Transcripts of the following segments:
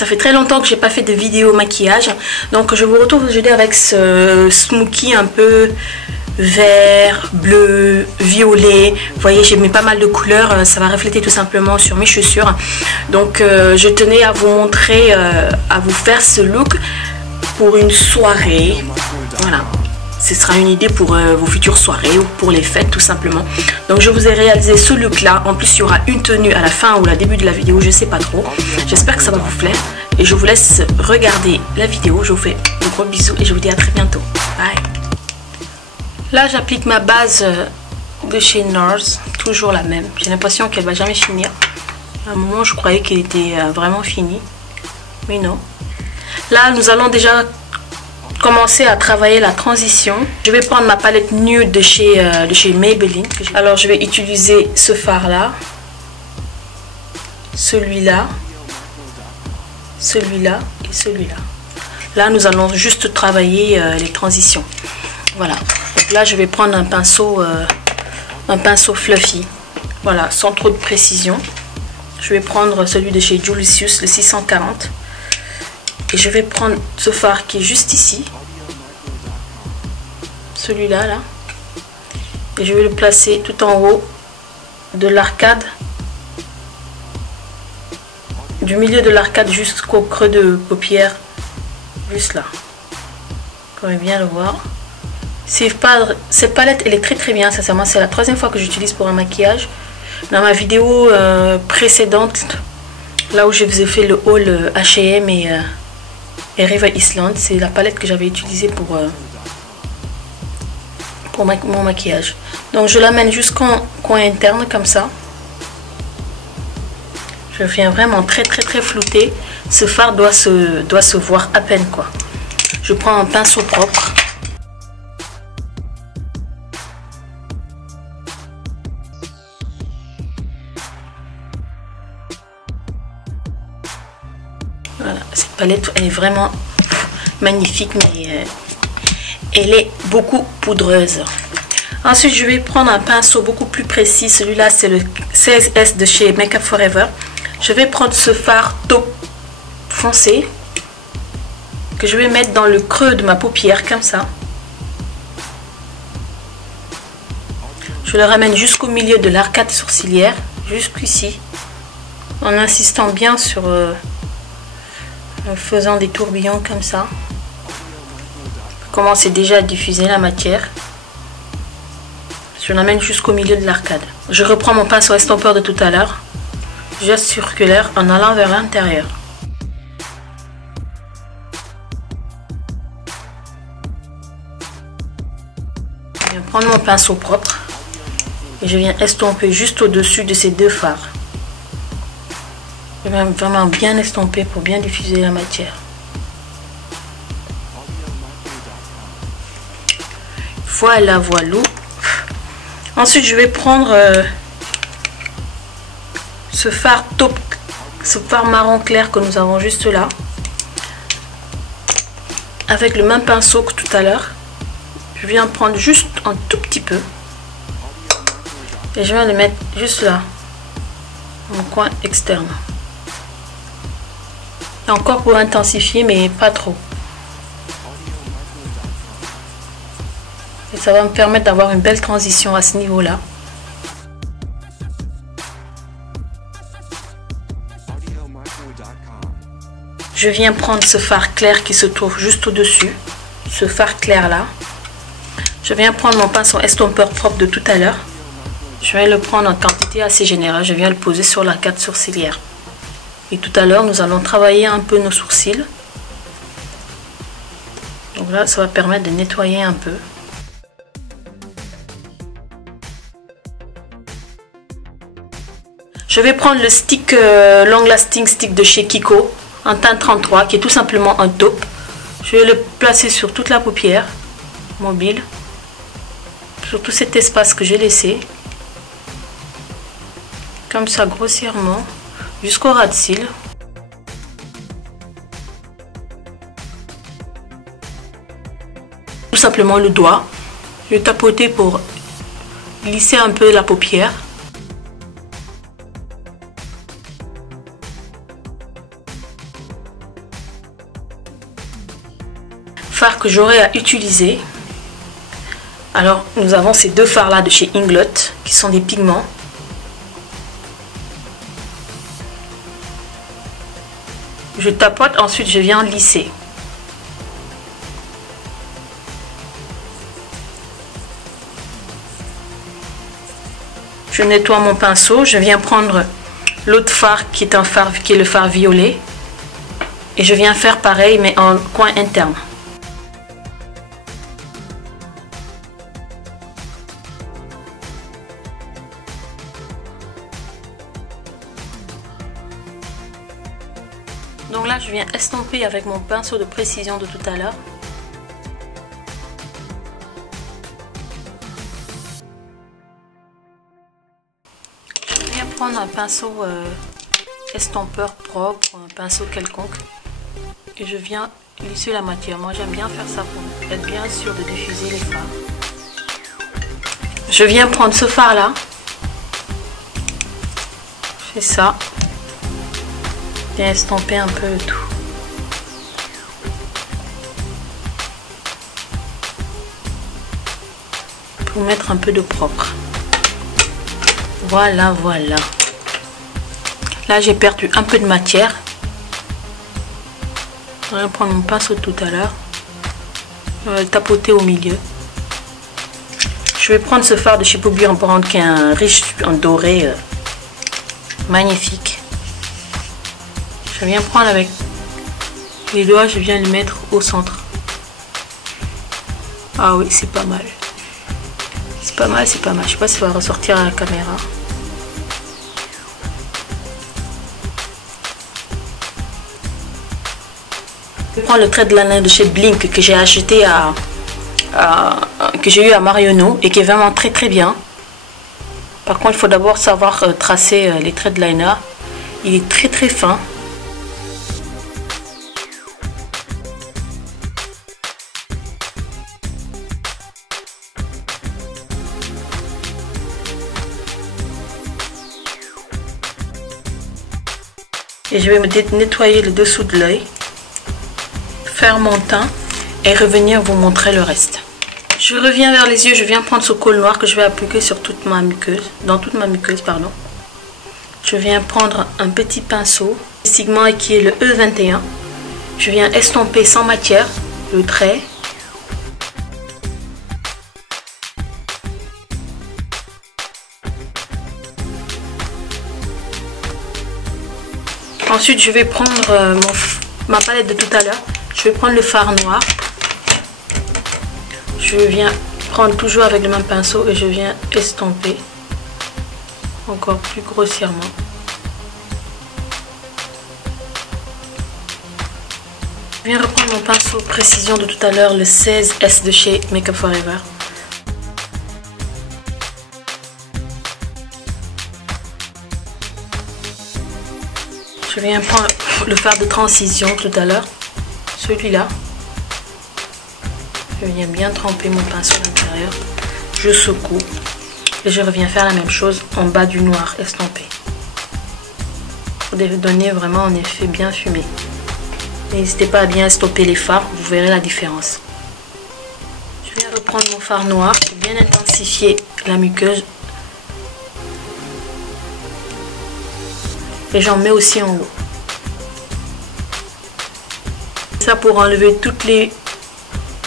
Ça fait très longtemps que j'ai pas fait de vidéo maquillage. Donc je vous retrouve aujourd'hui avec ce smoky un peu vert, bleu, violet. Vous voyez, j'ai mis pas mal de couleurs. Ça va refléter tout simplement sur mes chaussures. Donc je tenais à vous montrer, à vous faire ce look pour une soirée. Voilà. Ce sera une idée pour vos futures soirées ou pour les fêtes tout simplement. Donc je vous ai réalisé ce look là. En plus il y aura une tenue à la fin ou au début de la vidéo, je sais pas trop. J'espère que ça va vous plaire. Et je vous laisse regarder la vidéo. Je vous fais de gros bisous et je vous dis à très bientôt. Bye. Là j'applique ma base de chez NARS. Toujours la même. J'ai l'impression qu'elle va jamais finir. À un moment je croyais qu'elle était vraiment finie. Mais non. Là nous allons déjà commencer à travailler la transition. Je vais prendre ma palette nude de chez Maybelline. Alors je vais utiliser ce fard là, celui-là, celui-là et celui-là. Là nous allons juste travailler les transitions. Voilà. Donc là je vais prendre un pinceau fluffy. Voilà, sans trop de précision. Je vais prendre celui de chez Julicius, le 640. Et je vais prendre ce fard qui est juste ici. Celui-là, là. Et je vais le placer tout en haut de l'arcade. Du milieu de l'arcade jusqu'au creux de paupière. Juste là. Vous pouvez bien le voir. Cette palette, elle est très bien. Sincèrement, c'est la troisième fois que j'utilise pour un maquillage. Dans ma vidéo précédente, là où je vous ai fait le haul H&M et River Island, c'est la palette que j'avais utilisée pour mon maquillage. Donc je l'amène jusqu'en coin interne comme ça. Je viens vraiment très flouter. Ce fard doit se voir à peine quoi. Je prends un pinceau propre. Voilà, cette palette elle est vraiment magnifique, mais elle est beaucoup poudreuse. Ensuite je vais prendre un pinceau beaucoup plus précis. Celui-là c'est le 16S de chez Make Up For Ever. Je vais prendre ce fard taupe foncé que je vais mettre dans le creux de ma paupière comme ça. Je le ramène jusqu'au milieu de l'arcade sourcilière, jusqu'ici, en insistant bien sur en faisant des tourbillons comme ça. Je commence déjà à diffuser la matière. Je l'amène jusqu'au milieu de l'arcade. Je reprends mon pinceau estompeur de tout à l'heure. Geste circulaire en allant vers l'intérieur. Je viens prendre mon pinceau propre et je viens estomper juste au-dessus de ces deux fards. Je vais vraiment bien estomper pour bien diffuser la matière. Voilà, voilà. Ensuite, je vais prendre ce fard taupe, ce fard marron clair que nous avons juste là. Avec le même pinceau que tout à l'heure. Je viens prendre juste un tout petit peu. Et je viens le mettre juste là. Au coin externe. Et encore pour intensifier, mais pas trop. Et ça va me permettre d'avoir une belle transition à ce niveau-là. Je viens prendre ce fard clair qui se trouve juste au-dessus. Ce fard clair là. Je viens prendre mon pinceau estompeur propre de tout à l'heure. Je vais le prendre en quantité assez générale. Je viens le poser sur l'arcade sourcilière. Et tout à l'heure, nous allons travailler un peu nos sourcils. Donc là, ça va permettre de nettoyer un peu. Je vais prendre le stick Long Lasting Stick de chez Kiko en teinte 33 qui est tout simplement un taupe. Je vais le placer sur toute la paupière mobile, sur tout cet espace que j'ai laissé, comme ça grossièrement jusqu'au ras de cils. Tout simplement le doigt. Je vais tapoter pour glisser un peu la paupière. que j'aurai à utiliser, alors nous avons ces deux fards là de chez Inglot qui sont des pigments. Je tapote, ensuite je viens lisser. Je nettoie mon pinceau, je viens prendre l'autre fard qui est le fard violet et je viens faire pareil mais en coin interne. Donc là je viens estomper avec mon pinceau de précision de tout à l'heure. Je viens prendre un pinceau estompeur propre, un pinceau quelconque, et je viens lisser la matière. Moi j'aime bien faire ça pour être bien sûr de diffuser les fards. Je viens prendre ce fard là, je fais ça, bien estomper un peu tout. Pour mettre un peu de propre. Voilà, voilà. Là, j'ai perdu un peu de matière. Je vais prendre mon pinceau de tout à l'heure. Je vais le tapoter au milieu. Je vais prendre ce fard de chez Bobbi en Brand qui est un riche en doré magnifique. Je viens prendre avec les doigts, je viens le mettre au centre. Ah oui, c'est pas mal. C'est pas mal, c'est pas mal. Je sais pas si ça va ressortir à la caméra. Je prends le trait de liner de chez Blink que j'ai acheté que j'ai eu à Marionneau et qui est vraiment très très bien. Par contre, il faut d'abord savoir tracer les traits de liner. Il est très très fin. Et je vais me nettoyer le dessous de l'œil, faire mon teint et revenir vous montrer le reste. Je reviens vers les yeux, je viens prendre ce col noir que je vais appliquer sur toute ma muqueuse, dans toute ma muqueuse, pardon. Je viens prendre un petit pinceau, Sigma qui est le E21. Je viens estomper sans matière le trait. Ensuite, je vais prendre ma palette de tout à l'heure. Je vais prendre le fard noir. Je viens prendre toujours avec le même pinceau et je viens estomper encore plus grossièrement. Je viens reprendre mon pinceau précision de tout à l'heure, le 16S de chez Make Up For Ever. Je viens prendre le fard de transition tout à l'heure, celui-là. Je viens bien tremper mon pinceau à l'intérieur. Je secoue et je reviens faire la même chose en bas du noir estampé. Pour donner vraiment un effet bien fumé. N'hésitez pas à bien estomper les fards, vous verrez la différence. Je viens reprendre mon fard noir pour bien intensifier la muqueuse. Et j'en mets aussi en haut. Ça pour enlever toutes les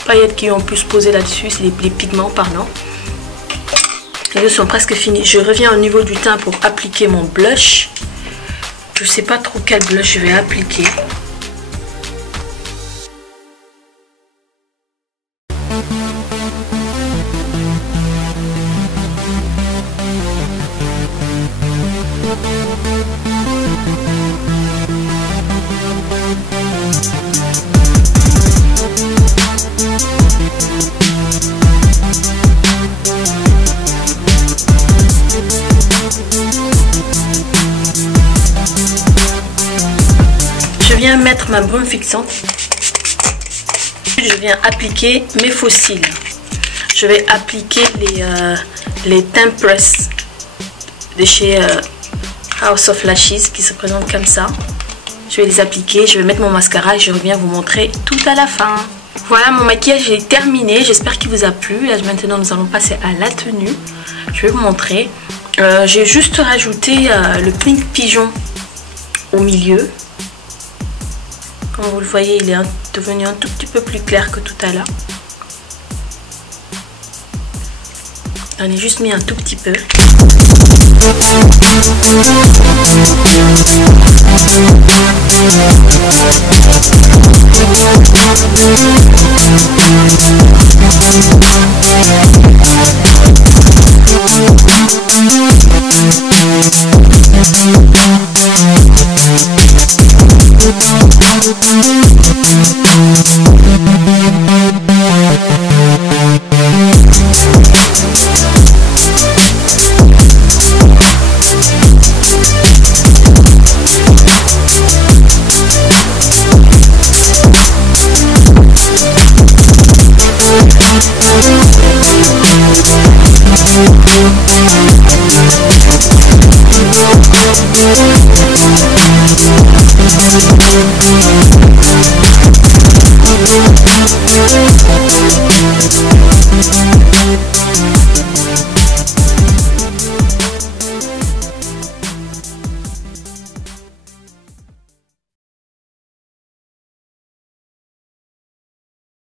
paillettes qui ont pu se poser là-dessus, c'est les pigments, pardon. Les deux sont presque finis. Je reviens au niveau du teint pour appliquer mon blush. Je sais pas trop quel blush je vais appliquer. Je viens mettre ma brume fixante. Je viens appliquer mes faux cils. Je vais appliquer les Tempress de chez House of Lashes qui se présentent comme ça. Je vais les appliquer, je vais mettre mon mascara et je reviens vous montrer tout à la fin. Voilà, mon maquillage est terminé. J'espère qu'il vous a plu. Là maintenant nous allons passer à la tenue. Je vais vous montrer. J'ai juste rajouté le pink pigeon au milieu. Comme vous le voyez, il est devenu un tout petit peu plus clair que tout à l'heure. J'en ai juste mis un tout petit peu.